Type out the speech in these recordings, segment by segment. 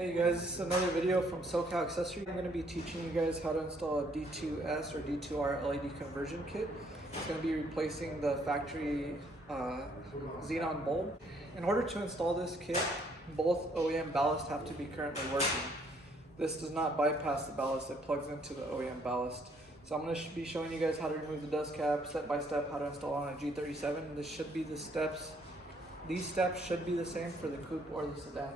Hey guys, this is another video from SoCal Accessory. I'm going to be teaching you guys how to install a D2S or D2R LED conversion kit. It's going to be replacing the factory xenon bulb. In order to install this kit, both OEM ballast have to be currently working. This does not bypass the ballast, it plugs into the OEM ballast. So I'm going to be showing you guys how to remove the dust cap, step by step how to install on a G37. This should be the steps. These steps should be the same for the coupe or the sedan.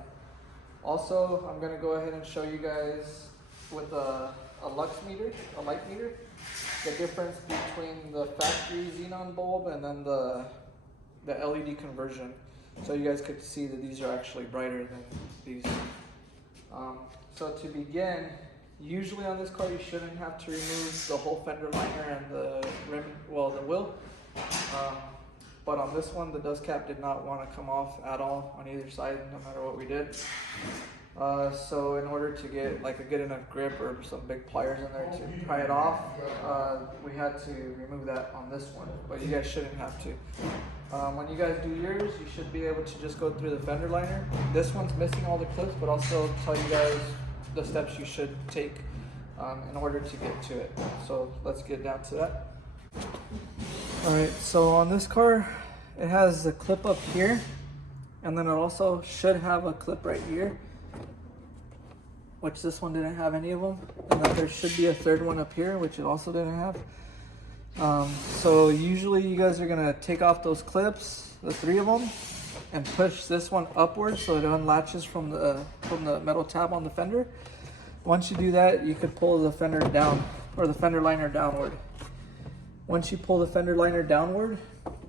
Also, I'm going to go ahead and show you guys with a lux meter, a light meter, the difference between the factory xenon bulb and then the LED conversion. So you guys could see that these are actually brighter than these. So to begin, usually on this car you shouldn't have to remove the whole fender liner and the rim, well, the wheel. But on this one, the dust cap did not want to come off at all on either side, no matter what we did. So in order to get like a good enough grip or some big pliers in there to pry it off, we had to remove that on this one, but you guys shouldn't have to. When you guys do yours, you should be able to just go through the fender liner. This one's missing all the clips, but I'll still tell you guys the steps you should take in order to get to it. So let's get down to that. Alright, so on this car, it has a clip up here, and then it also should have a clip right here, which this one didn't have any of them, and then there should be a third one up here, which it also didn't have. So usually you guys are going to take off those clips, the three of them, and push this one upwards so it unlatches from the metal tab on the fender. Once you do that, you could pull the fender down, or the fender liner downward. Once you pull the fender liner downward,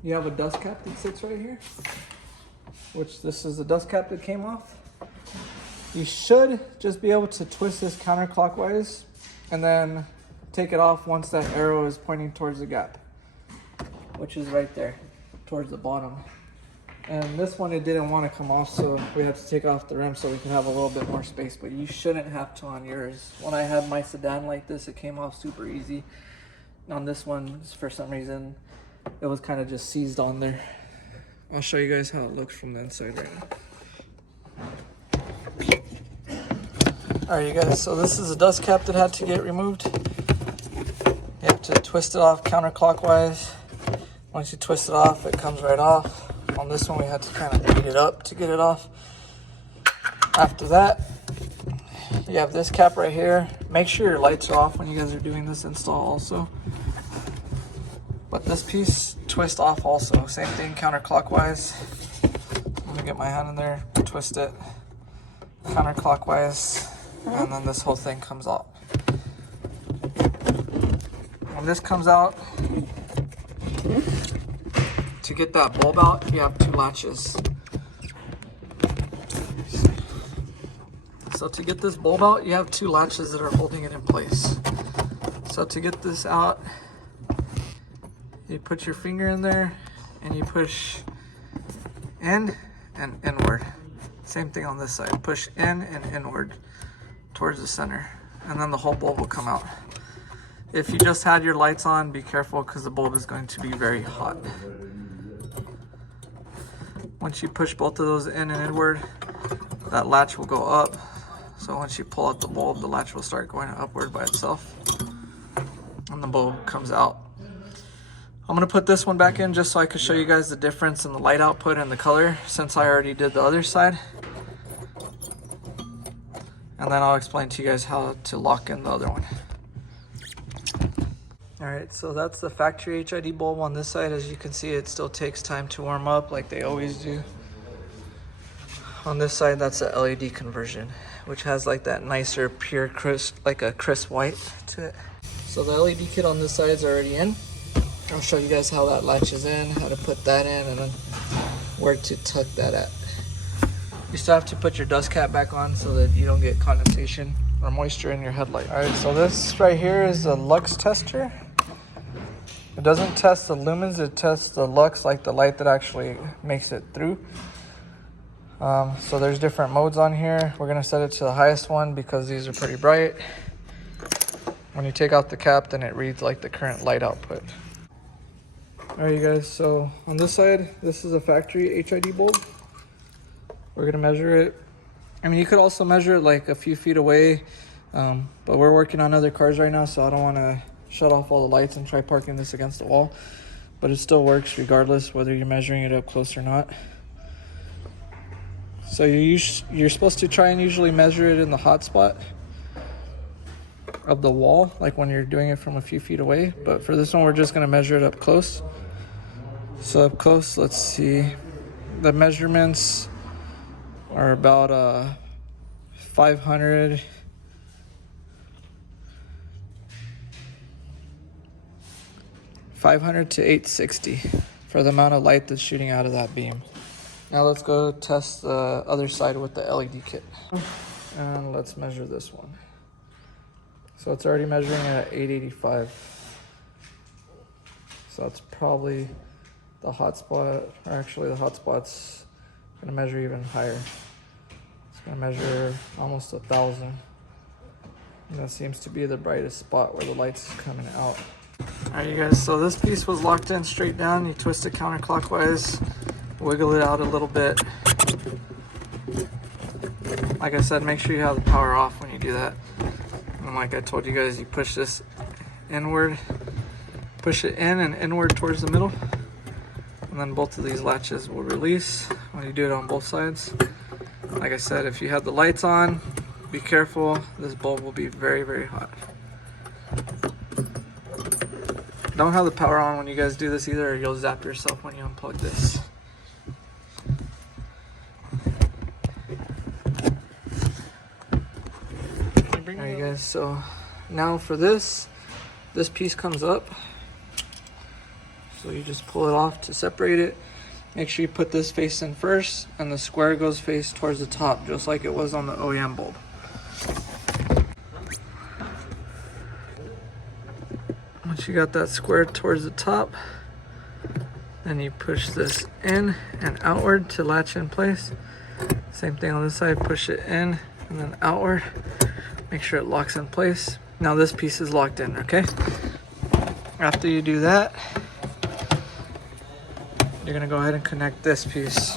you have a dust cap that sits right here, which this is the dust cap that came off. You should just be able to twist this counterclockwise and then take it off once that arrow is pointing towards the gap, which is right there, towards the bottom. And this one, it didn't want to come off, so we had to take off the rim so we can have a little bit more space, but you shouldn't have to on yours. When I had my sedan like this, it came off super easy. On this one, for some reason, it was kind of just seized on there. I'll show you guys how it looks from the inside right now. Alright you guys, so this is a dust cap that had to get removed. You have to twist it off counterclockwise. Once you twist it off, it comes right off. On this one, we had to kind of beat it up to get it off. After that, you have this cap right here. Make sure your lights are off when you guys are doing this install also. But this piece, twist off also. Same thing, counterclockwise. I'm gonna get my hand in there, twist it counterclockwise, and then this whole thing comes out. When this comes out, to get that bulb out, you have two latches. So to get this bulb out, you have two latches that are holding it in place. So to get this out, you put your finger in there and you push in and inward. Same thing on this side. Push in and inward towards the center, and then the whole bulb will come out. If you just had your lights on, be careful because the bulb is going to be very hot. Once you push both of those in and inward, that latch will go up. So once you pull out the bulb, the latch will start going upward by itself, and the bulb comes out. I'm gonna put this one back in just so I can show you guys the difference in the light output and the color, since I already did the other side. And then I'll explain to you guys how to lock in the other one. Alright, so that's the factory HID bulb on this side. As you can see, it still takes time to warm up like they always do. On this side, that's the LED conversion, which has like that nicer, pure, crisp, like a crisp white to it. So the LED kit on this side is already in. I'll show you guys how that latches in, how to put that in, and then where to tuck that at. You still have to put your dust cap back on so that you don't get condensation or moisture in your headlight. Alright, so this right here is a lux tester. It doesn't test the lumens, it tests the lux, like the light that actually makes it through. So there's different modes on here. We're gonna set it to the highest one because these are pretty bright. When you take out the cap, then it reads like the current light output. Alright you guys, so on this side, this is a factory HID bulb. We're gonna measure it I mean, you could also measure it like a few feet away, but we're working on other cars right now, so I don't want to shut off all the lights and try parking this against the wall. But it still works regardless whether you're measuring it up close or not. So you're supposed to try and usually measure it in the hot spot of the wall, like when you're doing it from a few feet away. But for this one, we're just going to measure it up close. So up close, let's see. The measurements are about 500 to 860 for the amount of light that's shooting out of that beam. Now let's go test the other side with the LED kit. And let's measure this one. So it's already measuring at 885. So it's probably the hot spot, or actually the hot spot's gonna measure even higher. It's gonna measure almost 1,000. And that seems to be the brightest spot where the light's coming out. Alright you guys, so this piece was locked in straight down. You twist it counterclockwise, wiggle it out a little bit. Like I said, make sure you have the power off when you do that. And like I told you guys, you push this inward, push it in and inward towards the middle. And then both of these latches will release when you do it on both sides. Like I said, if you have the lights on, be careful. This bulb will be very, very hot. Don't have the power on when you guys do this either, or you'll zap yourself when you unplug this. Alright guys, so now for this piece comes up. So you just pull it off to separate it. Make sure you put this face in first, and the square goes face towards the top, just like it was on the OEM bulb. Once you got that square towards the top, then you push this in and outward to latch in place. Same thing on this side, push it in and then outward. Make sure it locks in place. Now this piece is locked in, okay? After you do that, you're gonna go ahead and connect this piece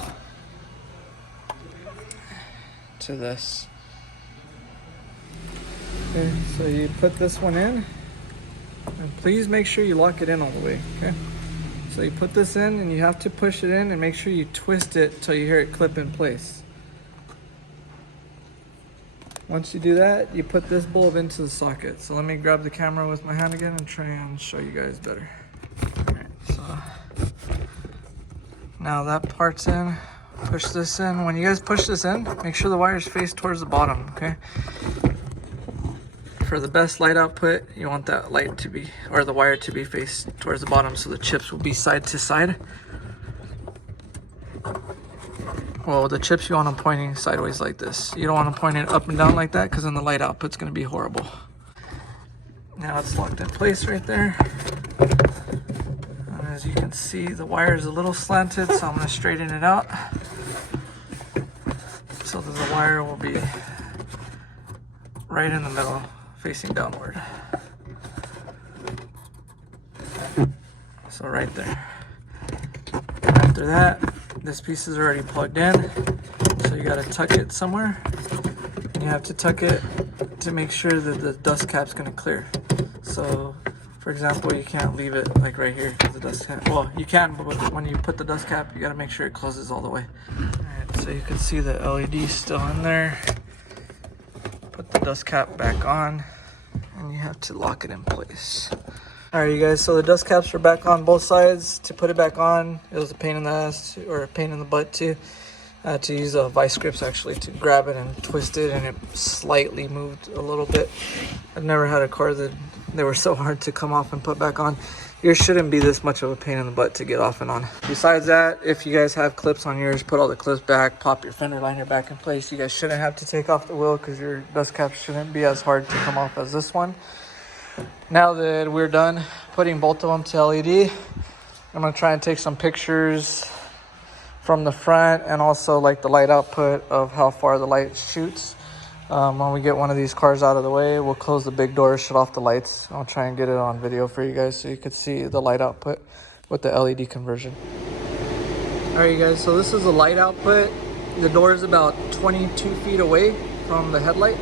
to this. Okay, so you put this one in, and please make sure you lock it in all the way, okay? So you put this in and you have to push it in and make sure you twist it till you hear it clip in place. Once you do that, you put this bulb into the socket. So let me grab the camera with my hand again and try and show you guys better. All right, so now that part's in, push this in. When you guys push this in, make sure the wires face towards the bottom, okay? For the best light output, you want that light to be, or the wire to be faced towards the bottom, so the chips will be side to side. Well, the chips, you want them pointing sideways like this. You don't want them pointing up and down like that, because then the light output's going to be horrible. Now it's locked in place right there. And as you can see, the wire is a little slanted, so I'm going to straighten it out so that the wire will be right in the middle, facing downward. So right there. After that, this piece is already plugged in, so you got to tuck it somewhere. And you have to tuck it to make sure that the dust cap's going to clear. So for example, you can't leave it like right here because the dust cap, well, you can, but when you put the dust cap, you got to make sure it closes all the way. Alright, so you can see the LED still in there. Put the dust cap back on, and you have to lock it in place. Alright you guys, so the dust caps are back on both sides. To put it back on, it was a pain in the ass, or a pain in the butt too. I had to use vice grips actually to grab it and twist it, and it slightly moved a little bit. I've never had a car that they were so hard to come off and put back on. Yours shouldn't be this much of a pain in the butt to get off and on. Besides that, if you guys have clips on yours, put all the clips back, pop your fender liner back in place. You guys shouldn't have to take off the wheel because your dust cap shouldn't be as hard to come off as this one. Now that we're done putting both of them to LED, I'm going to try and take some pictures from the front and also like the light output of how far the light shoots. When we get one of these cars out of the way, we'll close the big doors, shut off the lights. I'll try and get it on video for you guys so you can see the light output with the LED conversion. All right, you guys, so this is the light output. The door is about 22 feet away from the headlight.